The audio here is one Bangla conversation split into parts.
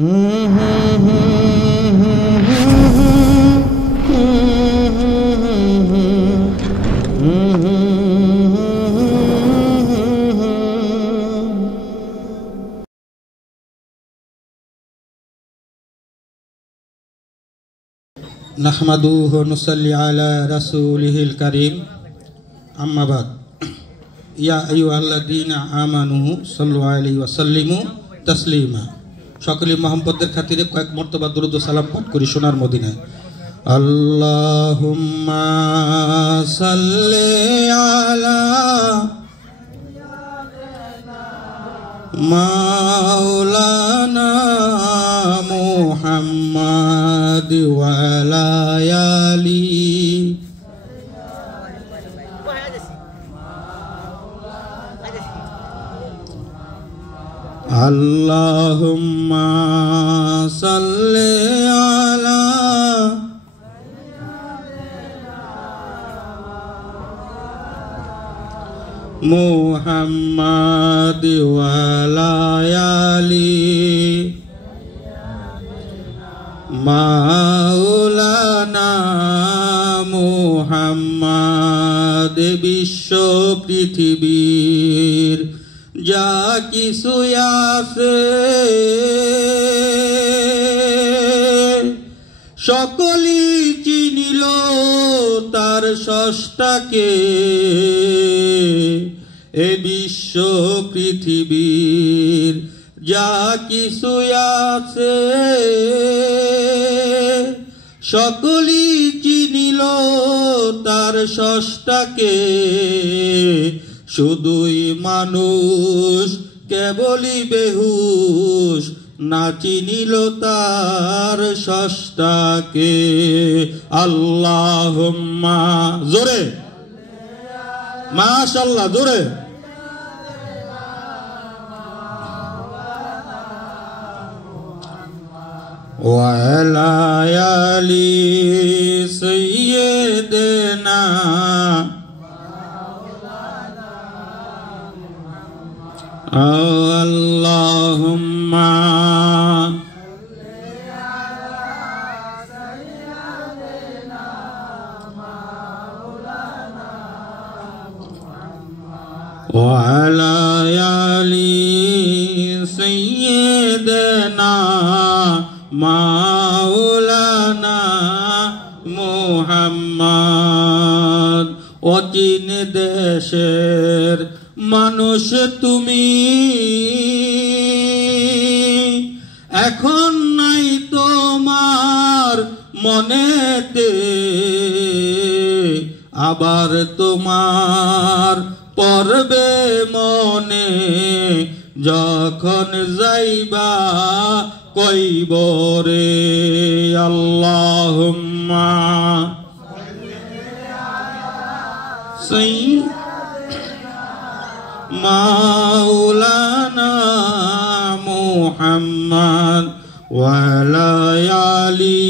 नहमदुहु व नुसल्ली अला रसूलिहिल करीम अम्मा बाद या अय्युहाल्लाযীনা আমানু সাল্লু আলাইহি ওয়া সাল্লিমু তাসলিমা। সকলে মুহাম্মদের খাতিরে কয়েক মর্তবা দরুদ ও সালাম পাঠ করি সোনার মদিনায়। আল্লাহুম্মা সাল্লি আলা মাওলানা মুহাম্মাদ ওয়া আলা আলি Allahumma salli ala Muhammad wa ala ali Maulana Muhammad বিশ্ব পৃথিবীর যা কিছু আছে সকলেই চিনিল তার স্রষ্টাকে। এ বিশ্ব পৃথিবীর যা কিছু আছে সকলেই চিনিল তার স্রষ্টাকে। শুধুই মানুষ কেবলই বেহুশ না চিনিল তার স্রষ্টাকে। আল্লাহুম্মা জোরে মাশাআল্লাহ জোরে ওয়া আলা আলি সাইয়্যিদিনা Allahumma wa ala ali sayyidina maulana Muhammad অচিন দেশের মানুষ তুমি এখন নাই তোমার মনেতে আবার তোমার পড়বে মনে যখন যাইবা কইবরে। আল্লাহুম্মা মাওলানা মুহাম্মদ ওয়া আলা আলি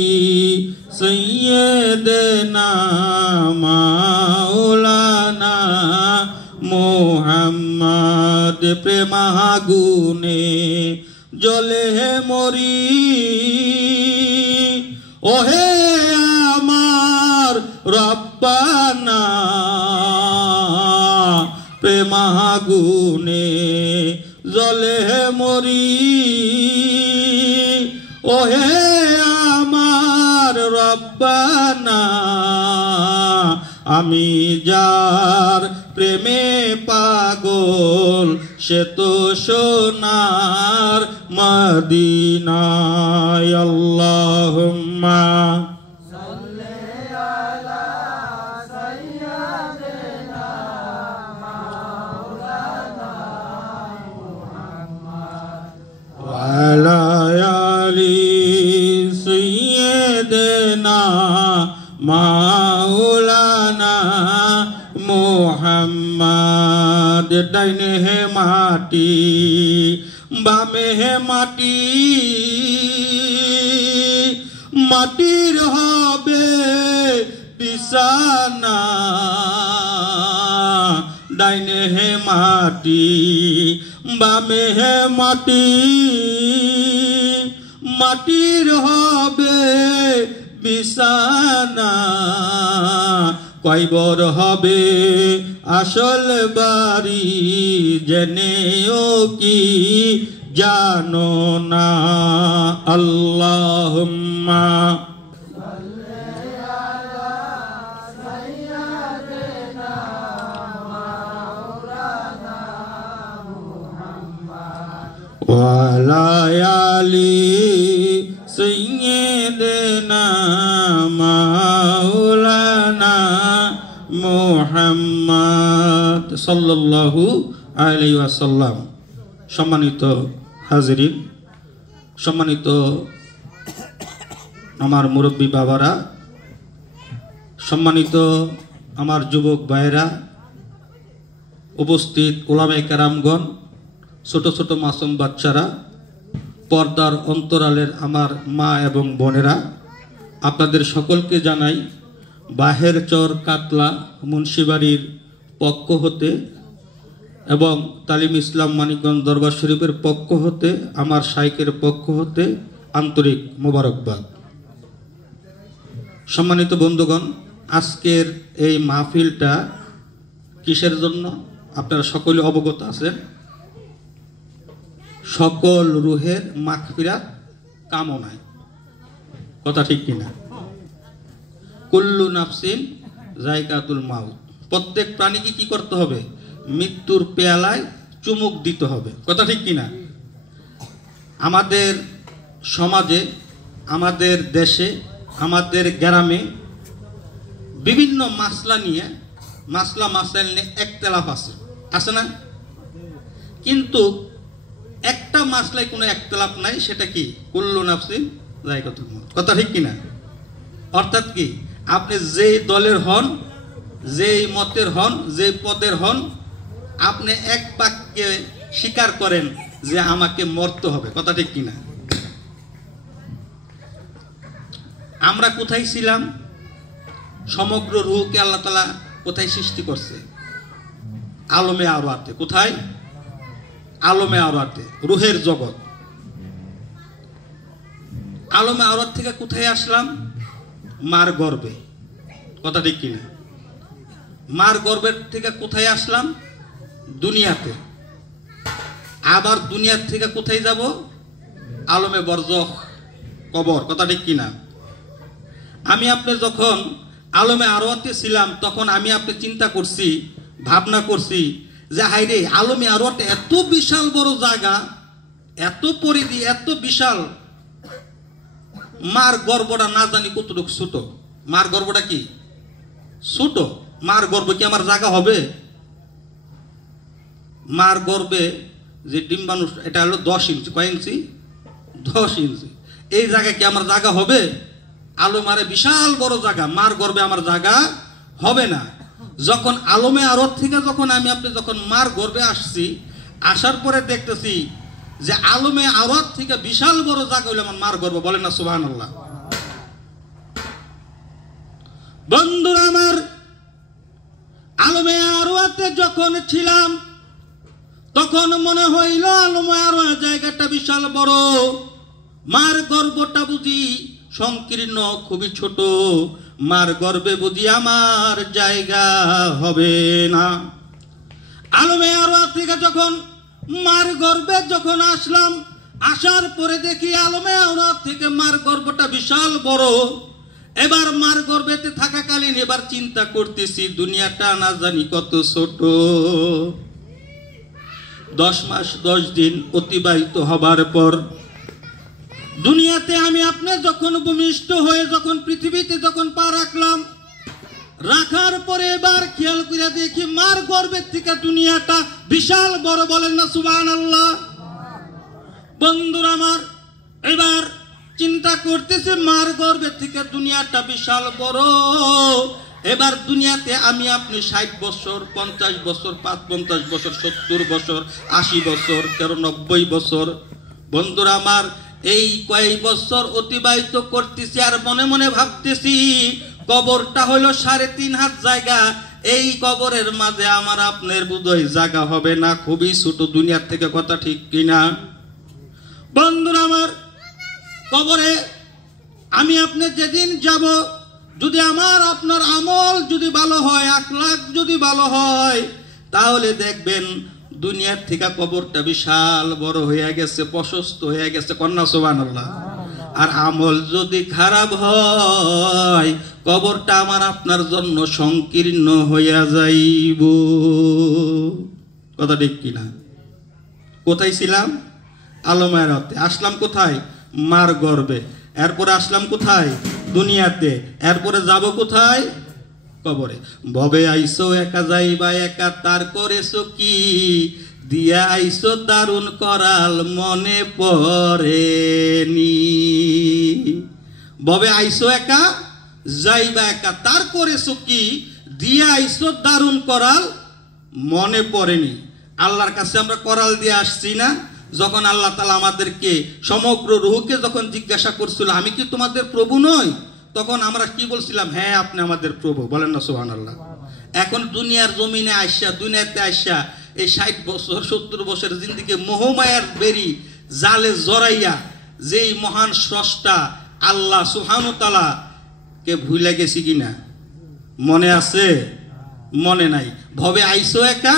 সাইয়্যিদিনা মাওলানা মুহাম্মদ প্রেমাগুনে জ্বলে মরি ওহে আমার রব্বানা প্রেমাগুনে জ্বলে মরি ওহে আমার রব্বানা। আমি যার প্রেমে পাগল সে তো সোনার মদিনায়। আল্লাহুম্মা ala ali sayyidina maulana Muhammad। ডাইনে হে মাটি বামে হে মাটি মাটির হবে বিছানা। ডাইনে হে মাটি বামে হে মাটি মাটির হবে বিছানা, কয়বর হবে আসল বাড়ি জেনেও কি জানো না। আল্লাহুম্মা ওয়ালা আলি সাইয়্যিদিনা মাওলানা মুহাম্মদ সাল্লাল্লাহু আলাইহি ওয়াসাল্লাম। সম্মানিত হাজিরিন, সম্মানিত আমার মুরব্বী বাবারা, সম্মানিত আমার যুবক ভাইয়েরা, উপস্থিত উলামায়ে কেরামগণ, ছোট ছোট মাসুম বাচ্চারা, পর্দার অন্তরালের আমার মা এবং বোনেরা, আপনাদের সকলকে জানাই বাহের চর কাতলা মুন্সিবাড়ির পক্ষ হতে এবং তালিম ইসলাম মানিকগঞ্জ দরবার শরীফের পক্ষ হতে, আমার শাইখের পক্ষ হতে আন্তরিক মোবারকবাদ। সম্মানিত বন্ধুগণ, আজকের এই মাহফিলটা কিসের জন্য আপনারা সকলে অবগত আছেন। সকল রুহের মাগফিরাত কামনায়, কথা ঠিক কিনা? কুল্লু নাফসিন যায়কাতুল মাউত, প্রত্যেক প্রাণীকে কি করতে হবে? মৃত্যুর পেয়ালায় চুমুক দিতে হবে, কথা ঠিক কিনা? আমাদের সমাজে, আমাদের দেশে, আমাদের গ্রামে বিভিন্ন মাসলা নিয়ে, মাসাইল নিয়ে একতলাফ আছে না? কিন্তু একটা মাসলায় কোনো একতলাফ নাই, সেটা কি? কুল্লু নাফসিন যায়কাতুল মাউত, কথা ঠিক কিনা? অর্থাৎ কি, আপনি যেই দলের হন, যেই মতের হন, যেই পদের হন, আপনি এক বাক্যে স্বীকার করেন যে আমাকে মরতে হবে, কথা ঠিক কিনা? আমরা কোথায় ছিলাম? সমগ্র রূহকে আল্লাহ তাআলা কোথায় সৃষ্টি করছে? আলমে আরওয়াতে। কোথায়? আলমে আরওয়াতে, রূহের জগৎ। আলমে আরওয়াত থেকে কোথায় আসলাম? মার গর্ভে, কথা ঠিক কিনা? মার গর্ভের থেকে কোথায় আসলাম? দুনিয়াতে। আবার দুনিয়ার থেকে কোথায় যাব? আলমে বরজখ, কবর, কথা ঠিক কিনা? আমি আপনি যখন আলমে আরওয়াতে ছিলাম, তখন আমি আপনি চিন্তা করছি, ভাবনা করছি যে হাইরে, আলমে আরওয়াত এত বিশাল বড় জায়গা, এত পরিধি, এত বিশাল। মার গর্ভটা না জানি কতটুকু ছোট। মার গর্ভটা কি ছোট? মার গর্ভ কি আমার জায়গা হবে? মার গর্ভে যে ডিম্বাণু, এটা হলো 10 ইঞ্চি। কয় ইঞ্চি? 10 ইঞ্চি। এই জায়গা কি আমার জায়গা হবে? আলমারে বিশাল বড় জায়গা, মার গর্ভে আমার জায়গা হবে না। যখন আলমে আরওয়াত থেকে যখন আমি আপনি যখন মার গর্ভে আসছি, আসার পরে দেখতেছি যে আলমে আরওয়াত থেকে বিশাল বড় জায়গা হইলো আমার মার গর্ভ। বলেন না সুবহানাল্লাহ। বন্ধুরা আমার, আলমে আরওয়াতে যখন ছিলাম তখন মনে হইল আলমে আরওয়াত জায়গাটা বিশাল বড়, মার গর্ভটা বুঝি সংকীর্ণ, খুবই ছোট। মার গর্ভে বুঝি আমার জায়গা হবে না। আলমে আরওয়াত থেকে যখন মার গর্ভে যখন আসলাম, আসার পরে দেখি আলমে আরওয়াত থেকে মার গর্ভটা বিশাল বড়। এবার মার গর্ভেতে থাকাকালীন এবার চিন্তা করতেছি দুনিয়াটা না জানি কত ছোট। 10 মাস 10 দিন অতিবাহিত হবার পর দুনিয়াতে আমি আপনি যখন ভূমিষ্ঠ হয়ে যখন পৃথিবীতে যখন পা রাখলাম, রাখার পরে এবার খেয়াল করে দেখি মার গর্ভের থেকে দুনিয়াটা বিশাল বড়। বলেন না সুবহানাল্লাহ। বন্ধুরা আমার, এবার চিন্তা করতেছে মার গর্ভের থেকে দুনিয়াটা বিশাল বড়। এবার দুনিয়াতে আমি আপনি 60 বছর, 50 বছর, 50 বছর, 70 বছর, 80 বছর, 90 বছর। বন্ধুরা আমার, এই কয়েক বছর অতিবাহিত করতেছি আর মনে মনে ভাবতেছি কবরটা হলো 3.5 হাত জায়গা। এই কবরের মাঝে আমার আপনার বোধহয় জায়গা হবে না, খুবই ছোট দুনিয়ার থেকে, কথা ঠিক কিনা? বন্ধুরা আমার, কবরে আমি আপনি যেদিন যাব, যদি আমার আপনার আমল যদি ভালো হয়, আখলাক যদি ভালো হয়, তাহলে দেখবেন দুনিয়ার থেকে কবরটা বিশাল বড় হয়ে গেছে, প্রশস্ত হয়ে গেছে। কন্যা সুবহানাল্লাহ। আর আমল যদি খারাপ হয়, কবরটা আমার আপনার জন্য সংকীর্ণ হইয়া যাইব। কথা ঠিক কিনা? কোথায় ছিলাম? আলমায়াতে। আসলাম কোথায়? মার গর্ভে। এরপরে আসলাম কোথায়? দুনিয়াতে। এরপরে যাব কোথায়? কবরে। ভবে আইসো একা যাইবা একা, তার করেছো কি? দিয়া আইসো দারুণ করাল, মনে পড়েনি। ভবে আইসো একা যাইবা একা, তার করেছো কি? দিয়া আইসো দারুণ করাল, মনে পড়েনি। আল্লাহর কাছে আমরা করাল দিয়ে আসছি না? যখন আল্লাহ তাআলা আমাদেরকে সমগ্র রূহকে যখন জিজ্ঞাসা করছিল, আমি কি তোমাদের প্রভু নই? তখন আমরা কি বলছিলাম? হ্যাঁ, আপনি আমাদের প্রভু। বলেন না সুবহানাল্লাহ। এখন দুনিয়ার জমিনে আইসা, দুনিয়াতে আইসা এই 60 বছর 70 বছরের জিন্দেগি মোহমায়ার বেরি জালে জড়াইয়া যেই মহান স্রষ্টা আল্লাহ সুবহানাহু ওয়া তাআলা কে ভুলে গেছি কিনা? মনে আছে? মনে নাই। ভবে আইসো একা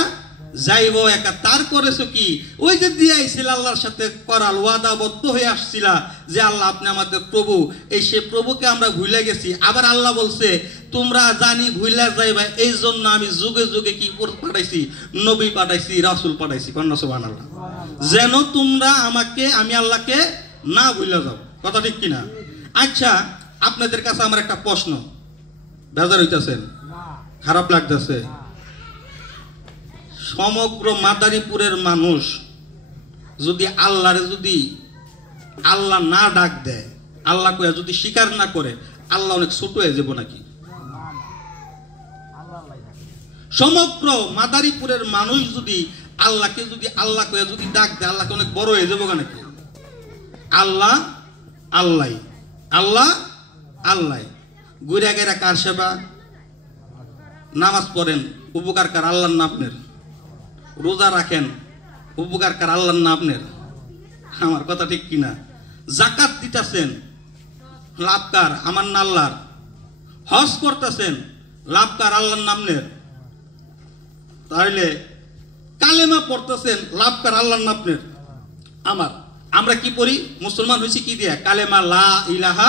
যাইব একা, তার করেছো কি? ওই যে দিয়ে আইছিল আল্লাহর সাথে করাল, ওয়াদাবদ্ধ হয়ে আসছিল যে আল্লাহ আপনি আমাদের প্রভু, এই সে প্রভুকে আমরা ভুলে গেছি। আবার আল্লাহ বলছে তোমরা জানি ভুলে যাইবা, এই জন্য আমি যুগে যুগে কি পাঠাইছি? নবী পাঠাইছি, রাসূল পাঠাইছি। কন্যা সুবহানাল্লাহ। যেন তোমরা আমাকে, আমি আল্লাহকে না ভুলে যাও। কথা ঠিক কিনা? আচ্ছা, আপনাদের কাছে আমার একটা প্রশ্ন। বেজার হইতেছেন? খারাপ লাগতেছে? সমগ্র মাদারীপুরের মানুষ যদি আল্লাহরে যদি আল্লাহ না ডাক দেয়, আল্লাহ কয়ে যদি স্বীকার না করে, আল্লাহ অনেক ছোট হয়ে যাব নাকি? সমগ্র মাদারীপুরের মানুষ যদি আল্লাহকে যদি আল্লাহ কয়ে যদি ডাক দেয়, আল্লাহকে অনেক বড় হয়ে যাবো নাকি? আল্লাহ আল্লাহ, আল্লাহ আল্লাহ। গুইরা গেরা কার সেবা? নামাজ পড়েন, উপকার কার? আল্লাহর না আপনার? রোজা রাখেন, উপকার কার? আল্লাহর না আপনার? আমার কথা ঠিক কিনা? যাকাত দিতেছেন, লাভ কার? আমার না আল্লাহর? হজ করতেছেন, লাভ কার? আল্লাহর না আপনার? তাহলে কালেমা পড়তেছেন, লাভ কার? আল্লাহর না আপনার? আমার। আমরা কি পড়ি? মুসলমান হয়েছি কি দিয়া? কালেমা লা ইলাহা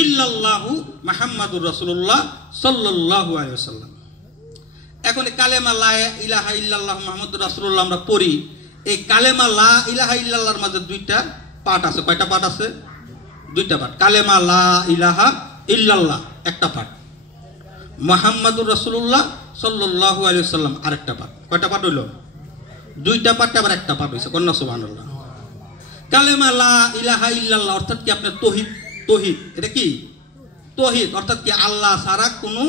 ইল্লাল্লাহু মুহাম্মাদুর রাসূলুল্লাহ সাল্লাল্লাহু আলাইহি ওয়াসাল্লাম। এখন কালেমা লা ইলাহা ইল্লাল্লাহু মুহাম্মাদুর রাসূলুল্লাহ আমরা পড়ি। এই কালেমা লা ইলাহা ইল্লাল্লাহর মাঝে দুইটা পাঠ আছে। কয়টা পাঠ আছে? দুইটা পাঠ। কালেমা লা ইলাহা ইল্লাল্লাহ একটা পাঠ, মুহাম্মাদুর রাসূলুল্লাহ সাল্লাল্লাহু আলাইহি ওয়াসাল্লাম আরেকটা পাঠ। কয়টা পাঠ হইল? দুইটা পাঠ, আবার একটা পাঠ হইছে। কন্যা সুবহানাল্লাহ। কালেমা লা ইলাহা ইল্লাল্লাহ অর্থাৎ কি? আপনার তৌহিদ। তৌহিদ এটা কি? তৌহিদ অর্থাৎ কি? আল্লাহ ছাড়া কোনো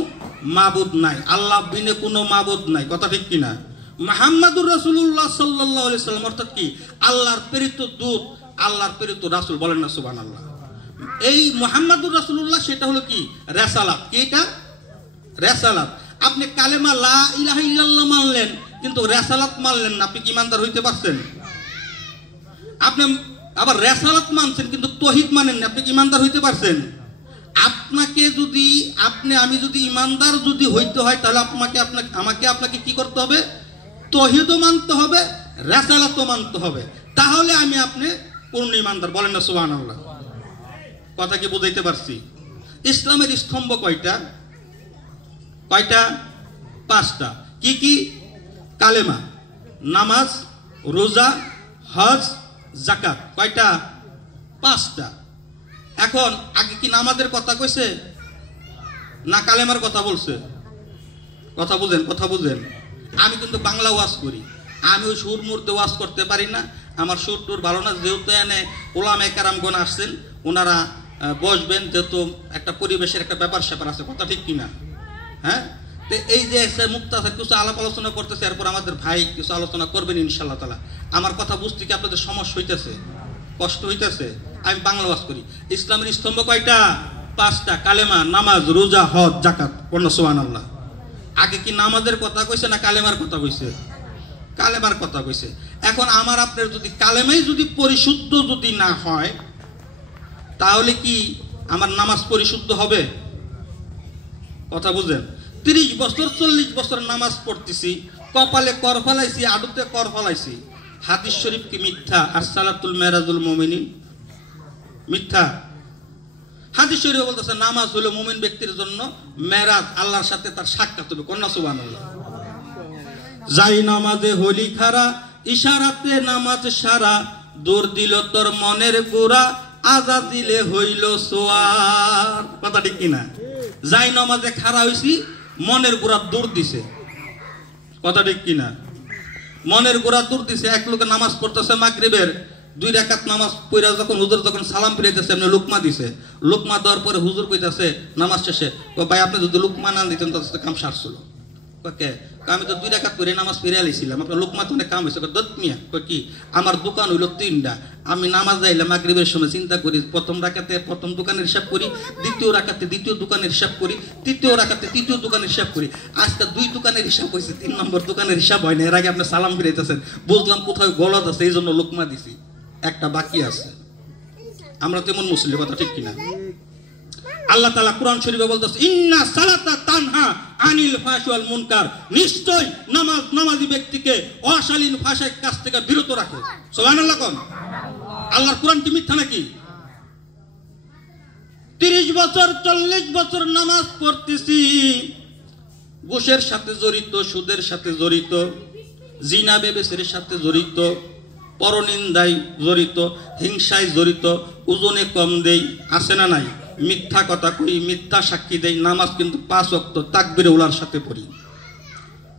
মাবুদ নাই, আল্লাহ বিনে কোনো মাবুদ নাই। কথা ঠিক কিনা? মুহাম্মাদুর রাসূলুল্লাহ সাল্লাল্লাহু আলাইহি ওয়াসাল্লাম অর্থাৎ কি? আল্লাহর প্রেরিত দূত, আল্লাহর প্রেরিত রাসূল। বলেন না সুবহানাল্লাহ। এই মুহাম্মাদুর রাসূলুল্লাহ সেটা হলো কি? রিসালাত। কি এটা? রিসালাত। আপনি কালেমা লা ইলাহা ইল্লাল্লাহ মানলেন, কিন্তু রিসালাত মানলেন না, আপনি কি ইমানদার হইতে পারছেন? আপনি আবার রিসালাত মানছেন কিন্তু তৌহিদ মানেন না, আপনি কি ইমানদার হইতে পারছেন? আপনাকে যদি আমি যদি ইমানদার যদি হইতে হয়, তাহলে আপনাকে কি করতে হবে? তৌহিদও মানতে হবে, রিসালাতও মানতে হবে। তাহলে আমি আপনি পূর্ণ ইমানদার। বলেন না সুবহানাল্লাহ। কথা কি বুঝাইতে পারছি? ইসলামের স্তম্ভ কয়টা? কয়টা? 5টা। কি কি? কালেমা, নামাজ, রোজা, হজ, যাকাত। কয়টা? 5টা। এখন আগে কি নামাজের কথা কইছে না কালেমার কথা বলছে? কথা বুঝেন, কথা বুঝেন। আমি কিন্তু বাংলা ওয়াজ করি, আমি ওই সুর মুহূর্তে ওয়াজ করতে পারি না, আমার সুর টুর ভালো না। যেহেতু এনে ওলামায়ে কেরামগণ আসছেন, ওনারা বসবেন, যেহেতু একটা পরিবেশের একটা ব্যাপার স্যাপার আছে। কথা ঠিক কিনা? হ্যাঁ, তো এই যে মুক্তাসার কিছু আলাপ আলোচনা করতেছে, এরপর আমাদের ভাই কিছু আলোচনা করবেন ইনশাআল্লাহ তাআলা। আমার কথা বুঝতে কি আপনাদের সমস্যা হইতেছে? কষ্ট হইতেছে? আমি বাংলা ওয়াজ করি। ইসলামের স্তম্ভ কয়টা? 5টা। কালেমা, নামাজ, রোজা, হজ, যাকাত। পড়না সুবহানাল্লাহ। আগে কি নামাজের কথা কইছে না কালেমার কথা কইছে? কালেমার কথা কইছে। এখন আমার আপনার যদি কালেমাই যদি পরিশুদ্ধ যদি না হয়, তাহলে কি আমার নামাজ পরিশুদ্ধ হবে? কথা বুঝেন। 30 বছর 40 বছর নামাজ পড়তেছি, কপালে কর ফলাইছি, আডুতে কর ফলাইছি। হাদিস শরীফ কি মিথ্যা? আসসালাতুল মেরাজুল মুমিনিন মিথ্যা। হাদিস শরীফে বলতেছে নামাজ হলো মুমিন ব্যক্তির জন্য মেরাজ, আল্লাহর সাথে তার সাক্ষাৎ হবে। কন্যা সুবহানাল্লাহ। যাই নামাজে হলি খারা, ইশারাতে নামাজ সারা, দূর দিল তোর মনের গোরা, আজা দিলে হইল সোয়ার। কথা ঠিক কিনা? যাই নামাজে খারা হইছি, মনের গোরা দূর দিছে। কথা ঠিক কিনা? মনের গোরা দূর দিছে। এক লোকে নামাজ পড়তেছে মাগরিবের 2 রাকাত নামাজ পড়া, যখন হুজুর যখন সালাম ফিরাইতেছে এমনি লুকমা দিছে। লুকমা দেওয়ার পরে হুজুর কইতাছে নামাজ শেষে, ভাই আপনি যদি লুকমা না দিতেন তাহলে কাম সারছিল। ওকে, আমি তো 2 রাকাত পড়ে নামাজ ফিরে আইছিলাম, আপনার লুকমা তো কাম হয়েছে। দত মিয়া কি আমার দোকান হইল 3টা, আমি নামাজ যাইলাম মাগরিবের সময় চিন্তা করি, প্রথম রাকাতে প্রথম দোকানের হিসাব করি, দ্বিতীয় রাকাতে দ্বিতীয় দোকানের হিসাব করি, তৃতীয় রাকাতে তৃতীয় দোকানের হিসাব করি। আজকে 2 দোকানের হিসাব হয়েছে, 3 নম্বর দোকানের হিসাব হয় না। এর আগে আপনি সালাম ফিরাইতেছেন, বুঝলাম কোথাও গলদ আছে, এই জন্য লুকমা দিছি, একটা বাকি আছে। আমরা তেমন মুসলিম। কথা ঠিক কিনা? আল্লাহ তাআলা কোরআন শরীফে বলতেছে ইন্না সালাতা তানহা আনিল ফাহশি ওয়াল মুনকার, নিশ্চয় নামাজ নামাজি ব্যক্তিকে অশালীন ভাষার কাছ থেকে বিরত রাখে। সুবহানাল্লাহ কোন? আল্লাহর কোরআন কি মিথ্যা নাকি? 30 বছর 40 বছর নামাজ পড়তেছি, ঘুষের সাথে জড়িত, সুদের সাথে জড়িত, জিনা ব্যভিচারের সাথে জড়িত, পরনিন্দায় জড়িত, হিংসায় জড়িত, ওজনে কম দেই, আছে না নাই? মিথ্যা কথা কই, মিথ্যা সাক্ষী দেই, নামাজ কিন্তু 5 ওয়াক্ত তাকবীরে উলার সাথে পড়ি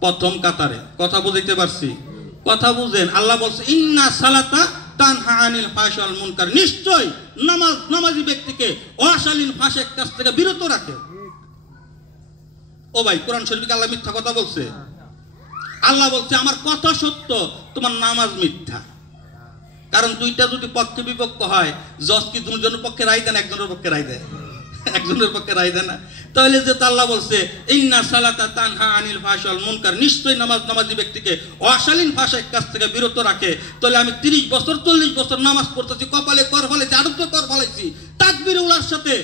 প্রথম কাতারে। কথা বুঝাইতে পারছি? কথা বুঝেন। আল্লাহ বলছে ইন্না সালাতা তানহা আনিল ফাহশি ওয়াল মুনকার, নিশ্চয় নামাজ নামাজি ব্যক্তিকে অশালীন ভাষার কাছ থেকে বিরত রাখে। ও ভাই, কোরআন শরীফে আল্লাহ মিথ্যা কথা বলছে? আল্লাহ বলছে আমার কথা সত্য, তোমার নামাজ মিথ্যা। কারণ 2টা যদি পক্ষে বিপক্ষ হয়, জজ কি 2জনের পক্ষে রায় দেন, একজনের পক্ষে রায় দেয়? একজনের পক্ষে রায় দেয় না। তাহলে যে আল্লাহ বলছে ইন্না সালাতা তানহা আনিল ফাহশি ওয়াল মুনকার, নিশ্চয় নামাজ নামাজি ব্যক্তিকে অশালীন ভাষার কাছ থেকে বিরত রাখে। তাহলে আমি 30 বছর 40 বছর নামাজ পড়তেছি, কপালে কর ফলাইছি, আরুতে কর ফলাইছি, তাকবীরে উলার সাথে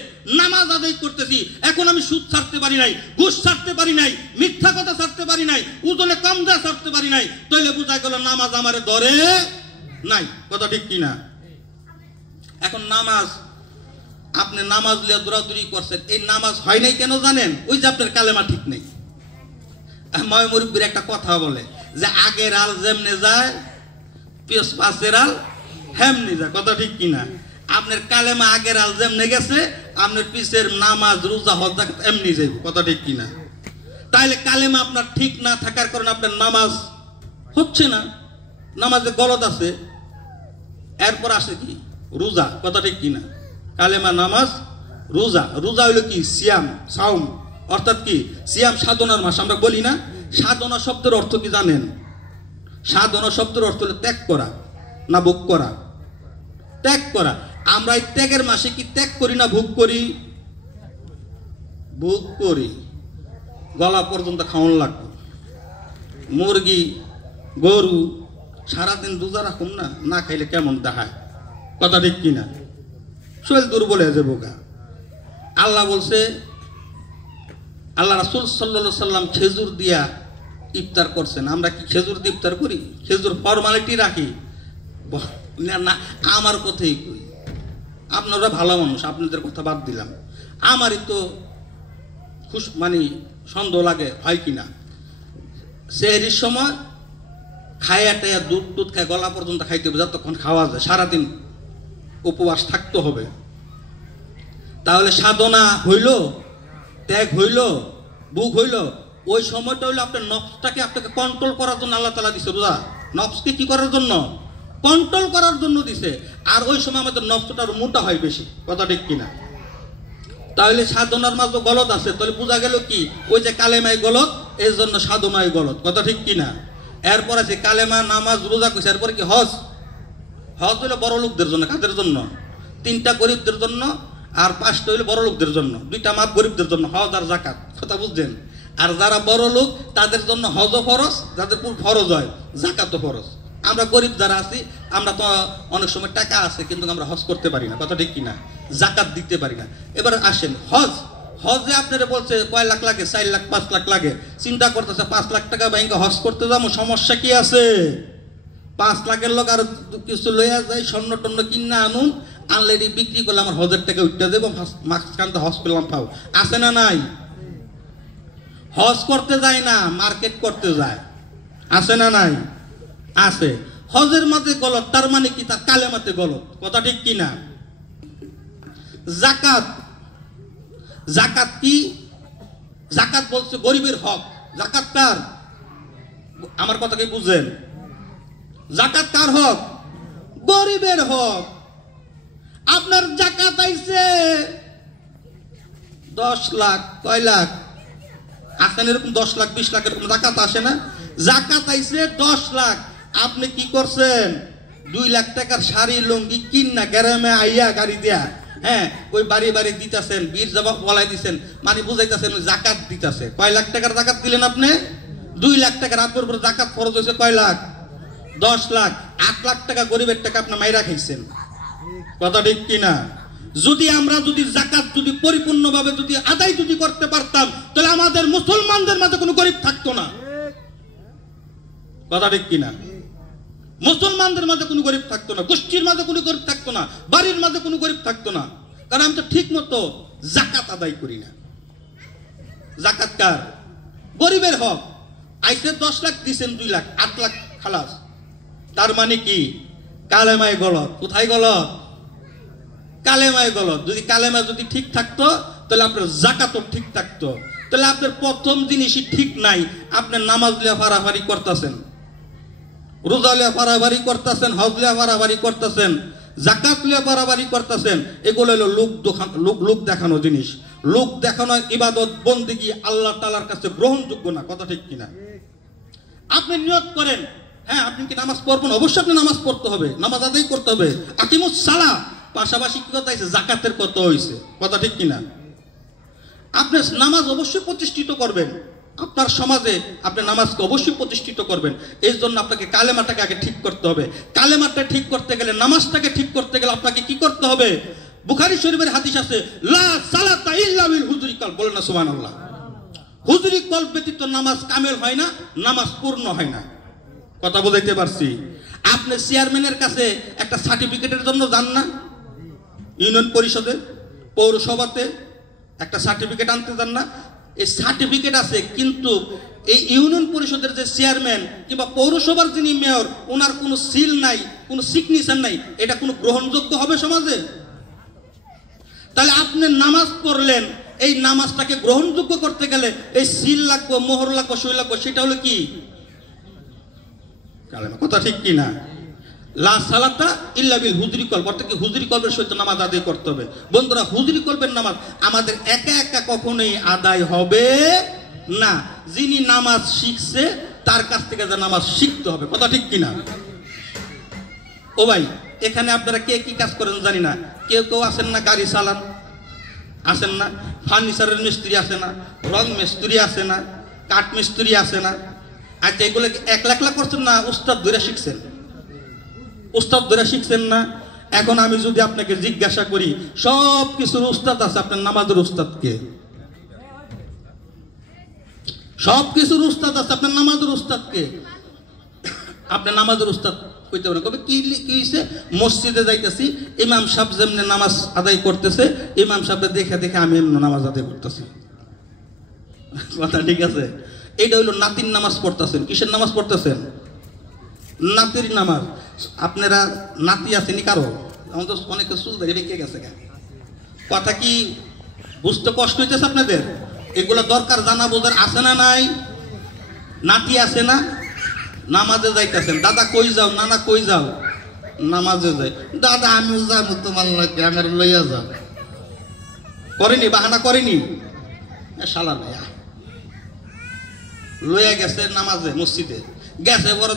নামাজ আদায় করতেছি। এখন আমি সুদ ছাড়তে পারি নাই, ঘুষ ছাড়তে পারি নাই, মিথ্যা কথা ছাড়তে পারি নাই, ওজনে কম দেয়া ছাড়তে পারি নাই। তাহলে বোঝা গেল নামাজ আমারে ধরে নাই। কথা ঠিক কিনা? এখন নামাজ, আপনি নামাজ লিয়া দৌড়াদৌড়ি করছেন, এই নামাজ হয় নাই কেন জানেন? ওই যে আপনার কালেমা ঠিক নেই। ময় মুরব্বীর একটা কথা বলে যে আগের আল যেমনে যায়, পাশের আল হেমনে যায়। কথা ঠিক কিনা? আপনার কালেমা আগের আল যেমনে গেছে, আপনার পিছের নামাজ রোজা হজ যাকাত এমনি যাইব। কথা ঠিক কিনা? তাইলে কালেমা আপনার ঠিক না থাকার কারণে আপনার নামাজ হচ্ছে না, নামাজে গলদ আছে। এরপর আসে কি? রোজা। কথা ঠিক কিনা? কালেমা, নামাজ, রোজা। রোজা হইল কি? সিয়াম, সাওম, অর্থাৎ কি? সিয়াম সাধনার মাস আমরা বলি না? সাধনা শব্দের অর্থ কি জানেন? সাধনা শব্দের অর্থ হলো ত্যাগ করা, না ভোগ করা? ত্যাগ করা। আমরা এই ত্যাগের মাসে কি ত্যাগ করি না ভোগ করি? ভোগ করি। গলা পর্যন্ত খাওয়ান লাগবে। মুরগি, গরু সারাদিন রোজা রাখুন না, না খাইলে কেমন দেখায়? কথা ঠিক কিনা? শরীর দুর্বল হয়ে যাবো গা। আল্লাহ বলছে, আল্লাহ রাসূল সাল্লাল্লাহু আলাইহি সাল্লাম খেজুর দিয়া ইফতার করছেন। আমরা কি খেজুর দিয়ে ইফতার করি? খেজুর ফরমালিটি রাখি না? আমার কথাই কই, আপনারা ভালো মানুষ, আপনাদের কথা বাদ দিলাম। আমারই তো মানে সন্দেহ লাগে হয় কিনা। সেহরির সময় খাইয়া টাইয়া দুধ টুধ খায়, গলা পর্যন্ত খাইতে হবে, যতক্ষণ খাওয়া যায়। সারাদিন উপবাস থাকতে হবে। তাহলে সাধনা হইল, ত্যাগ হইল, বুক হইল। ওই সময়টা হইলো আপনার নফসটাকে আপনাকে কন্ট্রোল করার জন্য আল্লাহ তাআলা দিছে রোজা। নফসকে কি করার জন্য? কন্ট্রোল করার জন্য দিছে। আর ওই সময় আমাদের নফসটা মোটা হয় বেশি। কথা ঠিক কিনা? তাহলে সাধনার মাঝে গলদ আছে। তাহলে বোঝা গেল কি? ওই যে কালেমায় গলদ, এর জন্য সাধনায় গলদ। কথা ঠিক কিনা? এরপর আছে কালেমা, নামাজ, রোজা কইছে। এরপরে কি? হজ। হজ হইলো বড় লোকদের জন্য। কাদের জন্য? 3টা গরিবদের জন্য, আর 5টা হইলো বড় লোকদের জন্য। 2টা মাপ গরিবদের জন্য, হজ আর যাকাত। কথা বুঝছেন? আর যারা বড় লোক তাদের জন্য হজও ফরজ, যাদের পুরো ফরজ হয়, যাকাতও ফরজ। আমরা গরিব যারা আছি, আমরা তো অনেক সময় টাকা আছে কিন্তু আমরা হজ করতে পারি না। কথা ঠিক কিনা? জাকাত দিতে পারি না। এবার আসেন হজ, হজে আপনারা বলছে কয় লাখ লাগে, 4 লাখ 5 লাখ লাগে, চিন্তা করতেছে 5 লাখ টাকা ব্যাংকে হজ করতে যাবো, সমস্যা কি আছে? 5 লাখের লোক আর কিছু লইয়া যায়, স্বর্ণ টন্য কিনা আনুন, আনলেডি বিক্রি করলে আমার হজের টাকা উঠতে দেবো, মাঝখানটা হজ করলাম পাও। আছে না নাই? হজ করতে যায় না, মার্কেট করতে যায়। আছে না নাই? আছে। হজের মাঝে গলত, তার মানে কি? তার কালেমাতে গলত, কথা ঠিক কিনা? জাকাত, জাকাত কি? জাকাত বলছে গরিবের হক। জাকাত কার? আমার কথা কি বুঝেন? জাকাত কার হক? গরিবের হক। আপনার জাকাত আইছে 10 লাখ, কয় লাখ আসেন এরকম? 10 লাখ 20 লাখ এরকম জাকাত আসে না? জাকাত আইছে 10 লাখ, আপনি কি করছেন? 2 লাখ টাকার শাড়ি লুঙ্গি কিনা গ্রামে আইয়া গাড়ি দিয়া, হ্যাঁ, ওই বাড়ি বাড়ি দিতেছেন, বীর জবাব বলাই দিচ্ছেন, মানে বুঝাইতেছেন জাকাত দিতেছে। কয় লাখ টাকার জাকাত দিলেন আপনি? 2 লাখ টাকার। আপনার উপর জাকাত ফরজ হয়েছে কয় লাখ? 10 লাখ। 8 লাখ টাকা গরিবের টাকা আপনি মাইরা খাইছেন, কথা ঠিক কিনা? যদি আমরা যদি জাকাত যদি পরিপূর্ণভাবে যদি আদায় যদি করতে পারতাম, তাহলে আমাদের মুসলমানদের মাঝে কোনো গরিব থাকতো না, কথা ঠিক কিনা? মুসলমানদের মাঝে কোনো গরিব থাকতো না, গোষ্ঠীর মাঝে কোনো গরিব থাকতো না, বাড়ির মাঝে কোনো গরিব থাকতো না, কারণ আমি তো ঠিক মতো জাকাত আদায় করি না। জাকাত কার? গরিবের হক। আইসে 10 লাখ দিছেন, 2 লাখ, 8 লাখ খালাস। তার মানে কি? কালেমায় গলত। কোথায় গলত? কালেমায় গলত। যদি কালেমা যদি ঠিক থাকতো, তাহলে আপনার জাকাতও ঠিক থাকতো। তাহলে আপনার প্রথম জিনিসই ঠিক নাই, আপনার নামাজ লিয়া ফারাফারি করতেছেন, রোজা লিয়া ফারাফারি করতেছেন, হজ লিয়া ফারাফারি করতেছেন, জাকাত লিয়া ফারাফারি করতেছেন। এগুলো হলো লোক দেখানো জিনিস। লোক দেখানো ইবাদত বন্দেগী আল্লাহ তাআলার কাছে গ্রহণযোগ্য না, কথা ঠিক কিনা? আপনি নিয়ত করেন, হ্যাঁ আপনি কি নামাজ পড়বেন? অবশ্যই আপনি নামাজ পড়তে হবে, নামাজ আদায় করতে হবে। আকিমুস সালাহ, পাশাপাশি কি কথা হয়েছে? জাকাতের কত হয়েছে, কথা ঠিক কিনা? আপনি নামাজ অবশ্যই প্রতিষ্ঠিত করবেন, আপনার সমাজে আপনি নামাজকে অবশ্যই প্রতিষ্ঠিত করবেন। এই জন্য আপনাকে কালেমাটাকে আগে ঠিক করতে হবে। কালেমাটা ঠিক করতে গেলে, নামাজটাকে ঠিক করতে গেলে আপনাকে কি করতে হবে? বুখারী শরীফের হাদিস আছে, লা সালাতা ইল্লা বিল হুজুরি কলব, বলেন না সুবহানাল্লাহ। হুজুরি কলব ব্যতীত নামাজ কামেল হয় না, নামাজ পূর্ণ হয় না, কথা বলতে পারছি? আপনি চেয়ারম্যানের কাছে একটা সার্টিফিকেটের জন্য যান না? ইউনিয়ন পরিষদে, পৌরসভাতে একটা সার্টিফিকেট আনতে যান না? এই সার্টিফিকেট আছে, কিন্তু এই ইউনিয়ন পরিষদের যে চেয়ারম্যান কিংবা পৌরসভার যিনি মেয়র, ওনার কোনো সিল নাই, কোনো সিগনেচার নাই, এটা কোনো গ্রহণযোগ্য হবে সমাজে? তাহলে আপনি নামাজ পড়লেন, এই নামাজটাকে গ্রহণযোগ্য করতে গেলে এই সিল লাগবে, মোহর লাগবে, সই লাগবে, সেটা হলো কি? কালেমা, কথা ঠিক কিনা? লা সালাতা ইল্লা বিল হুজরি কলব, অর্থাৎ হুজরি কলবের সহিত নামাজ আদায় করতে হবে। বন্ধুরা, হুজরি কলবের নামাজ আমাদের একা একা কখনোই আদায় হবে না। যিনি নামাজ শিখছে তার কাছ থেকে যা নামাজ শিখতে হবে, কথা ঠিক কিনা? ও ভাই, এখানে আপনারা কে কি কাজ করেন জানি না, কেউ কেউ আসেন না গাড়ি চালান, আসেন না, ফার্নিচারের মিস্ত্রি আসে না, রং মিস্ত্রি আসে না, কাঠ মিস্ত্রি আসে না। আচ্ছা, এগুলো একলা একলা করছেন না উস্তাদ ধরে শিখছেন? উস্তাদ ধরে শিখছেন না? এখন আমি যদি আপনাকে জিজ্ঞাসা করি, সব কিছুর উস্তাদ আছে, আপনার নামাজের উস্তাদ কে? সব কিছুর উস্তাদ আছে, আপনার নামাজের উস্তাদ কে? আপনার নামাজের উস্তাদ কইতে পারেন, কবে কি হয়েছে? মসজিদে যাইতেছি, ইমাম সাহেব যেমনি নামাজ আদায় করতেছে, ইমাম সাহেব দেখে দেখে আমি এমনি নামাজ আদায় করতেছি, কথা ঠিক আছে? এইটা হইলো নাতির নামাজ পড়তেছেন। কিসের নামাজ পড়তেছেন? নাতির নামাজ। আপনারা নাতি আসেনি কারো? আমাদের তো অনেকে চুলদারি বেঁকে গেছে, কথা কি বুঝতে কষ্ট হইতেছে আপনাদের? এগুলো দরকার জানা বোঝার, আছে না নাই? নাতি আছে না? নামাজে যাইতেছেন, দাদা কই যাও, নানা কই যাও? নামাজে যাই। দাদা আমিও যাবো তোমার লাগে, আমার লইয়া যাও। করেনি, বাহানা করেনি? শালা লইয়া লইয়া গেছে নামাজে, মসজিদে গেছে। বড়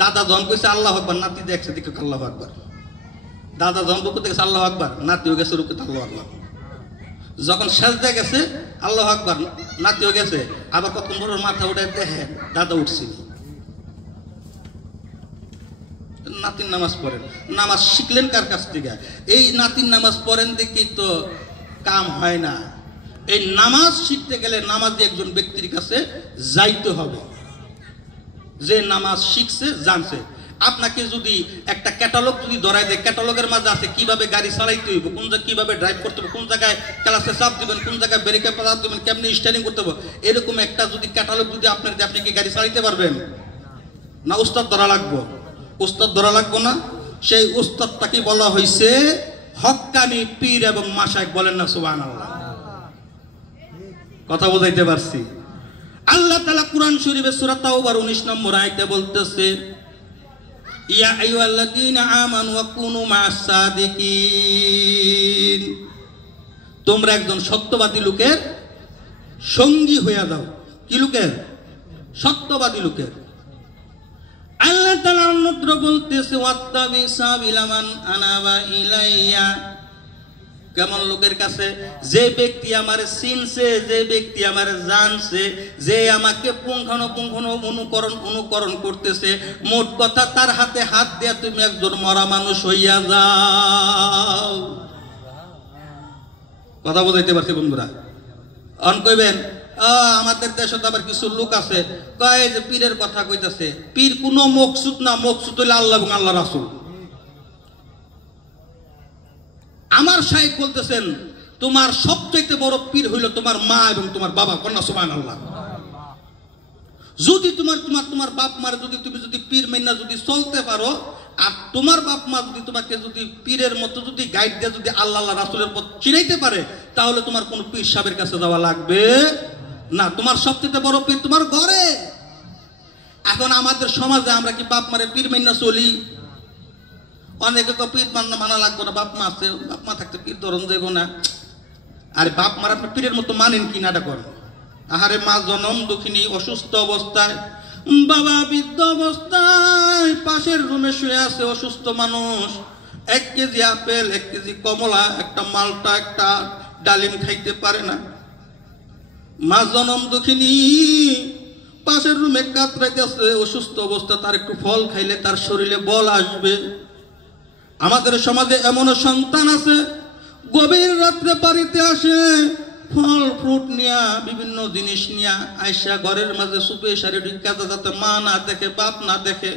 দাদা জন কইছে আল্লাহু আকবার, নাতি দেখছে দিকে আল্লাহু আকবার। দাদা জন রুকুতে গেছে আল্লাহু আকবার, নাতিও গেছে রুকুতে আল্লাহু আকবার। যখন সেজদায় গেছে আল্লাহু আকবার, নাতিও গেছে। আবার কতক্ষণ বড় মাথা উঠে দেখে দাদা উঠছিল। নাতির নামাজ পড়েন। নামাজ শিখলেন কার কাছ থেকে? এই নাতির নামাজ পড়েন দেখি তো কাম হয় না। এই নামাজ শিখতে গেলে নামাজি একজন ব্যক্তির কাছে যাইতে হবে, যে নামাজ শিখছে জানছে। আপনাকে যদি একটা ক্যাটালগ যদি ধরাই দেয়, ক্যাটালগের মাঝে আছে কিভাবে গাড়ি চালাইতে হইব, কোন জায়গায় কিভাবে ড্রাইভ করতে হবে, কোন জায়গায় ক্লাসে চাপ দিবেন, কোন জায়গায় ব্রেকে চাপ দিবেন, কেমনি স্টারিং করতে হবে, এরকম একটা যদি ক্যাটালগ যদি আপনার, আপনি কি গাড়ি চালাইতে পারবেন? না উস্তাদ ধরা লাগবো? উস্তাদ ধরা লাগবো না। সেই উস্তাদটাকে বলা হয়েছে হক্কানি পীর এবং মাশায়েখ। বলেন না সুবহানাল্লাহ। কথা বোঝাইতে পারছি? আল্লাহ তাআলা কুরআন শরীফে সূরা তাওবার 19 নম্বর আয়াতে বলতেছে, ইয়া আইয়ুহাল্লাযীনা আমানু ওয়া কুনু মা'আস সাদিকিন, তোমরা একজন সত্যবাদী লোকের সঙ্গী হইয়া দাও। কি লোকের? সত্যবাদী লোকের। আল্লাহ তাআলা অন্যত্র বলতেছে, ওয়াত্তাবি সাবিলা মান আনাবা ইলাইয়া, কেমন লোকের কাছে? যে ব্যক্তি আমার চিনছে, যে ব্যক্তি আমার জানছে, যে আমাকে পুঙ্খানুপুঙ্খ অনুকরণ করতেছে, মোট কথা তার হাতে হাত দেয়া তুমি একজন মরা মানুষ হইয়া যাও। কথা বুঝাইতে পারছি বন্ধুরা? অন কইবেন আমাদের দেশে তো আবার কিছু লোক আছে কয় যে পীরের কথা কইতাছে। পীর কোনো মকসুদ না, মকসুদ হইল আল্লাহ এবং আল্লাহ রাসূল। আমার শাইখ বলতেছেন তোমার সবচেয়ে বড় পীর হইল তোমার মা এবং তোমার বাবা। কন্যা সুবহানাল্লাহ। যদি তোমার বাপ মার তুমি যদি পীর মাইনা যদি চলতে পারো, আর তোমার বাপ মা যদি তোমাকে যদি পীরের মতো যদি গাইড দিয়ে যদি আল্লাহ রাসূলের পথ চিনাইতে পারে, তাহলে তোমার কোন পীর সাহেবের কাছে যাওয়া লাগবে না। তোমার সবচেয়ে বড় পীর তোমার ঘরে। এখন আমাদের সমাজে আমরা কি বাপ মারে পীর মাইনা চলি? অনেকে পীর মানা লাগবো না, বাপ মা আছে, বাপ মা থাকতে পীর ধরন যাইব না। আরে বাপ মার আপনি পীরের মতো মানেন কি নাটা করেন? আহারে মা জনম দুঃখিনী, অসুস্থ অবস্থায়, বাবা বৃদ্ধ অবস্থায় পাশের রুমে শুয়ে আছে অসুস্থ মানুষ। 1 কেজি আপেল, 1 কেজি কমলা, একটা মালটা, একটা ডালিম খাইতে পারে না। মা জনম দুঃখিনী পাশের রুমে কাতরাইতেছে অসুস্থ অবস্থা, তার একটু ফল খাইলে তার শরীরে বল আসবে। আমাদের সমাজে এমনও সন্তান আছে গভীর রাত্রে বাড়িতে আসে ফল ফ্রুট নিয়া, বিভিন্ন জিনিস নিয়া আয়সা ঘরের মাঝে সুপে সারি ঢুকা, যাতে মা না দেখে, বাপ না দেখে।